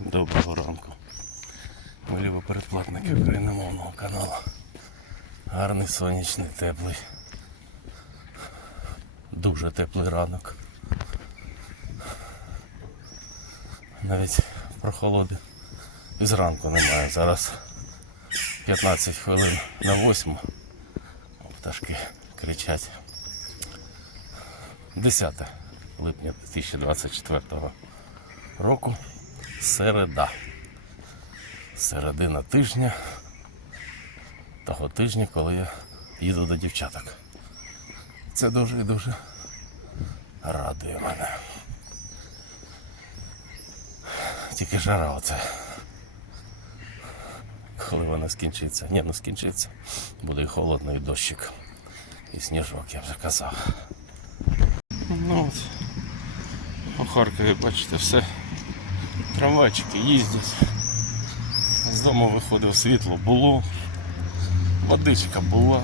Доброго ранку. Любі передплатники україномовного каналу. Гарний сонячний, теплий. Дуже теплий ранок. Навіть прохолоди і зранку немає. Зараз 15 хвилин на 8. Пташки кричать. 10 липня 2024 року. Середа. Середина тижня. Того тижня, коли я їду до дівчаток. Це дуже і дуже радує мене. Тільки жара оце. Коли вона скінчиться. Ні, ну скінчиться. Буде і холодно, і дощик. І сніжок, я вже казав. Ну от. У Харкові, бачите, все. Трамвайчики їздять. З дому виходив світло було. Водичка була.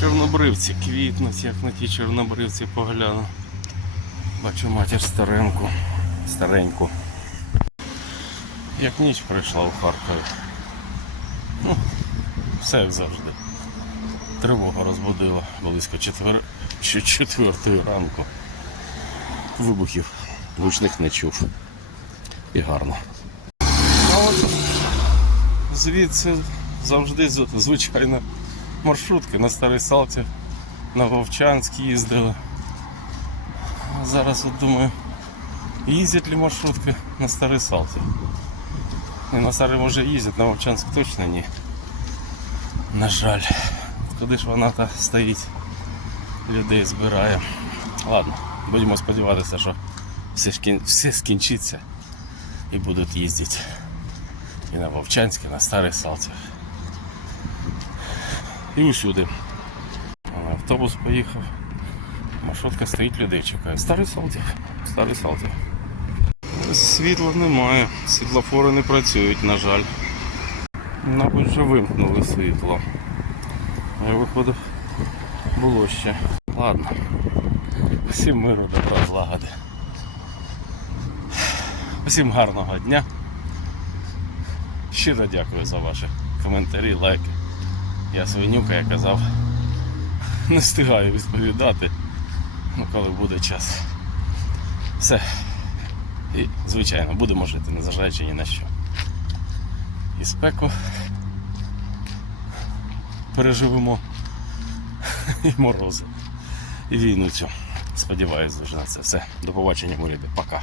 Чорнобривці квітнуть, як на ті чорнобривці погляну. Бачу матір стареньку. Стареньку. Як ніч прийшла у Харкові. Ну, все як завжди. Тривога розбудила близько четвер... четвертої ранку. Вибухів гучних не чув. І гарно. А от звідси завжди звичайно маршрутки на Старий Салті, на Вовчанськ їздили. Зараз от думаю, їздять ли маршрутки на Старий Салті. І на Старий може їздять, на Вовчанськ точно ні. На жаль. Куди ж вона та стоїть? Людей збирає. Ладно, будемо сподіватися, що все, все скінчиться і будуть їздити і на Вовчанськ, і на Старий Салтів. І усюди. Автобус поїхав. Маршрутка стоїть, людей чекає. Старий Салтів. Старий Салтів. Світла немає, світлофори не працюють, на жаль. Мабуть, вже вимкнули світло. Я виходив, було ще. Ладно. Всім миру, добра, злагоди. Всім гарного дня. Щиро дякую за ваші коментарі, лайки. Я свинюка, я казав, не встигаю відповідати, ну коли буде час. Все. І, звичайно, будемо жити, незважаючи ні на що. І спеку переживемо і морози, і війну цю. Сподіваюсь дуже на це все. До побачення, мої любі. Пока.